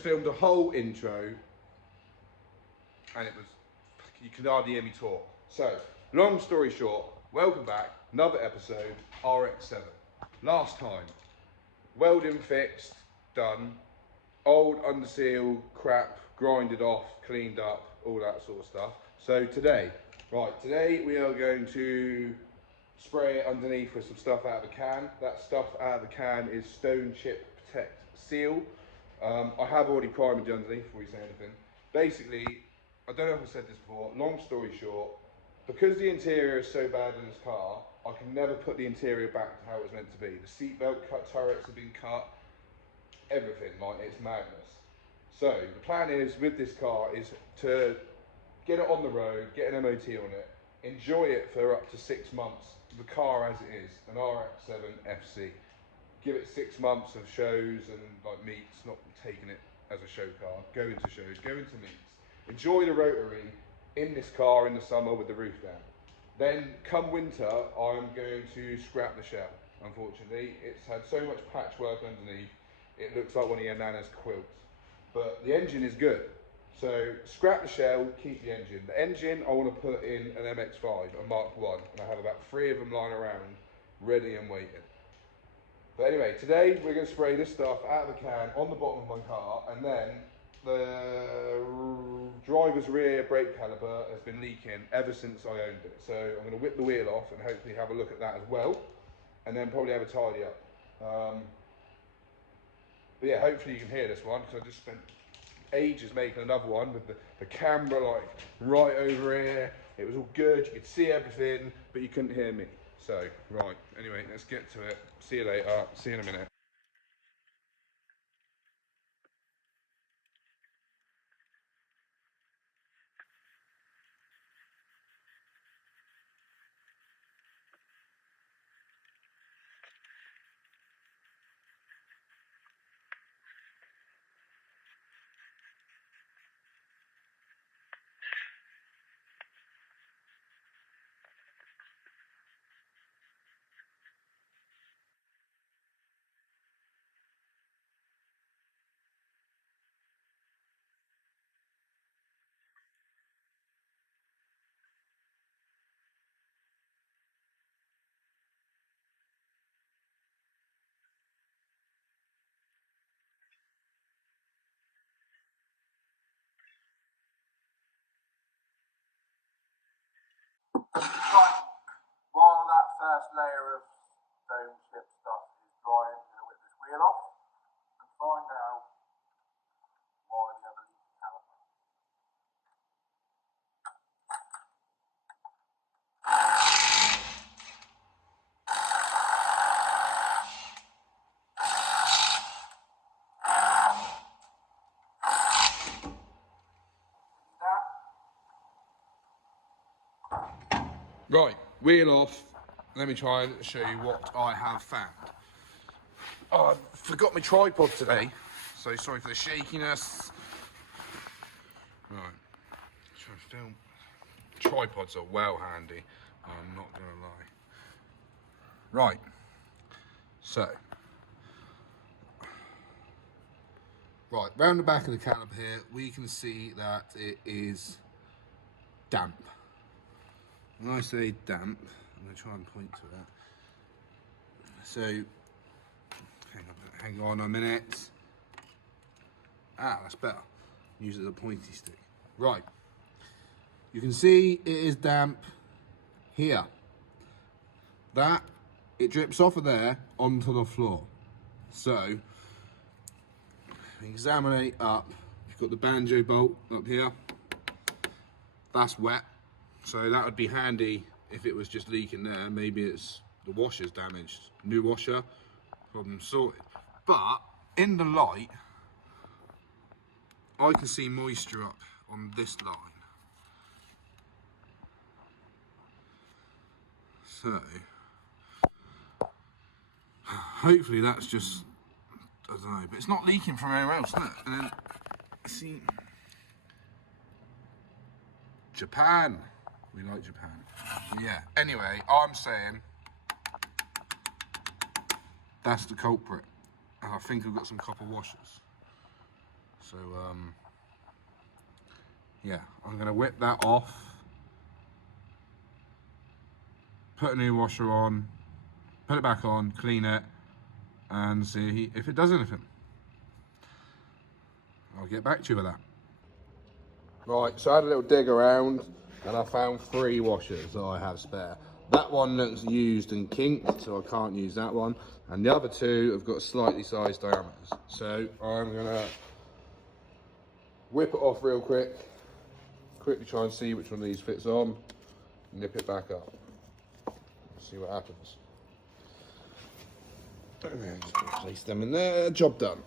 just filmed a whole intro and it was, you could hardly hear me talk. So, long story short, welcome back, another episode, RX7. Last time, welding fixed, done, old underseal crap, grinded off, cleaned up, all that sort of stuff. So today we are going to spray it underneath with some stuff out of the can. That stuff out of the can is Stone Chip Protect Seal. I have already primed it underneath before you say anything. Basically, I don't know if I said this before, long story short, because the interior is so bad in this car, I can never put the interior back to how it was meant to be. The seatbelt cut turrets have been cut, everything, like, it's madness. So the plan is with this car is to get it on the road, get an MOT on it, enjoy it for up to 6 months, the car as it is, an RX7 FC. Give it 6 months of shows and like meets, not taking it as a show car, go into shows, go into meets. Enjoy the Rotary in this car in the summer with the roof down. Then come winter, I'm going to scrap the shell, unfortunately. It's had so much patchwork underneath, it looks like one of your nana's quilts. But the engine is good. So scrap the shell, keep the engine. The engine I want to put in an MX-5, a Mark 1, and I have about 3 of them lying around, ready and waiting. But anyway, today we're going to spray this stuff out of the can on the bottom of my car, and then the driver's rear brake caliper has been leaking ever since I owned it. So I'm going to whip the wheel off and hopefully have a look at that as well, and then probably have a tidy up. But yeah, hopefully you can hear this one, because I just spent ages making another one with the camera like right over here. It was all good, you could see everything, but you couldn't hear me. So, right, anyway, let's get to it. See you later, see you in a minute. While that first layer of stone chip stuff is drying, I'm going to whip this wheel off and find out why the other leaking caliper. Right, wheel off. Let me try and show you what I have found. Oh, I forgot my tripod today, so sorry for the shakiness. Right, try to film. Tripods are well handy, I'm not gonna lie. Right, so. Right, round the back of the caliper here, we can see that it is damp. When I say damp, I'm going to try and point to it. So, hang on a minute. Ah, that's better. Use it as a pointy stick. Right. You can see it is damp here. That, it drips off of there onto the floor. So, examine up. You've got the banjo bolt up here. That's wet. So that would be handy if it was just leaking there. Maybe it's the washer's damaged. New washer, problem sorted. But in the light, I can see moisture up on this line. So, hopefully that's just, I don't know, but it's not leaking from anywhere else, isn't it? And then, see, Japan. We like Japan. Yeah, anyway, I'm saying that's the culprit. And I think I've got some copper washers. So yeah, I'm going to whip that off, put a new washer on, put it back on, clean it, and see if it does anything. I'll get back to you with that. Right, so I had a little dig around and I found 3 washers that I have spare. That one looks used and kinked, so I can't use that one. And the other 2 have got slightly sized diameters. So I'm gonna whip it off real quick, quickly try and see which one of these fits on, nip it back up, see what happens. And then just place them in there, job done.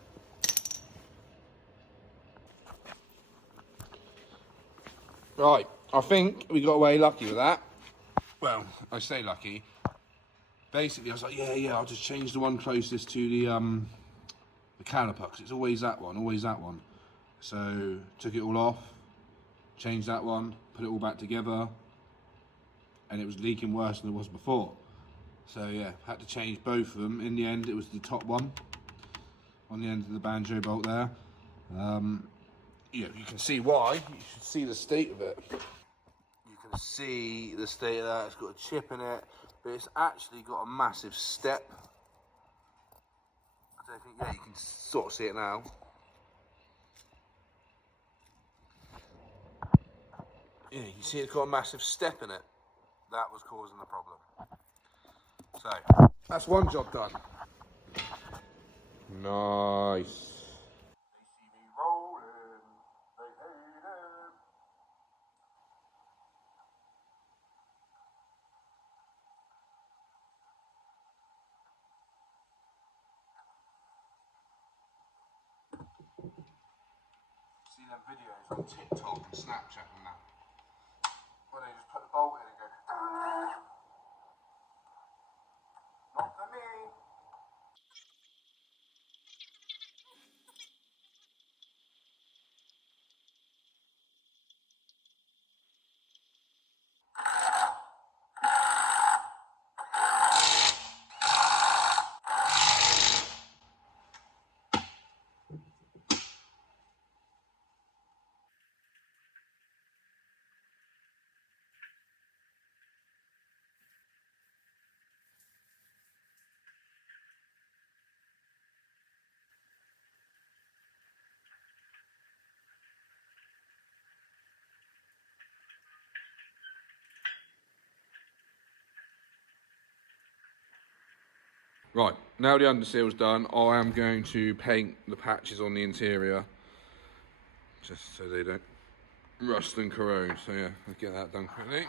Right, I think we got away lucky with that. Well, I say lucky. Basically, I was like, yeah, I'll just change the one closest to the caliper, because it's always that one. So, took it all off, changed that one, put it all back together, and it was leaking worse than it was before. So yeah, had to change both of them. In the end, it was the top one, on the end of the banjo bolt there. Yeah, you can see why. You should see the state of it. You can see the state of that. It's got a chip in it, but it's actually got a massive step. I don't think, yeah, you can sort of see it now. Yeah, you see it's got a massive step in it. That was causing the problem. So, that's one job done. Nice. See them videos on TikTok and Snapchat and that, where they just put the bolt in and go, not for me. Right, now the underseal's done, I am going to paint the patches on the interior, just so they don't rust and corrode. So yeah, I'll get that done quickly.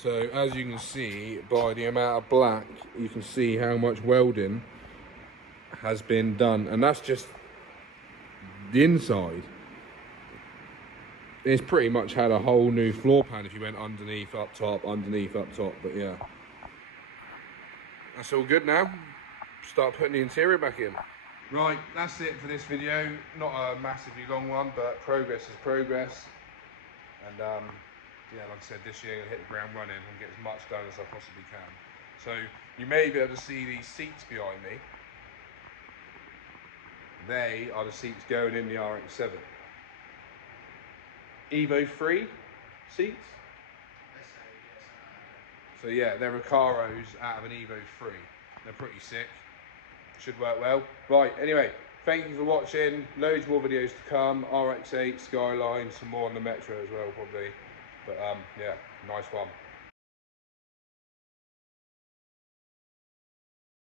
So as you can see by the amount of black, you can see how much welding has been done, and that's just the inside. It's pretty much had a whole new floor pan if you went underneath, up top, but yeah. That's all good now. Start putting the interior back in. Right, that's it for this video. Not a massively long one, but progress is progress. And yeah, like I said, this year I'll hit the ground running and get as much done as I possibly can. So you may be able to see these seats behind me. They are the seats going in the RX7. Evo 3 seats. So yeah, they're Recaros out of an Evo 3. They're pretty sick. Should work well. Right, anyway, thank you for watching. Loads more videos to come. RX8, Skyline, some more on the Metro as well probably. But yeah, nice one.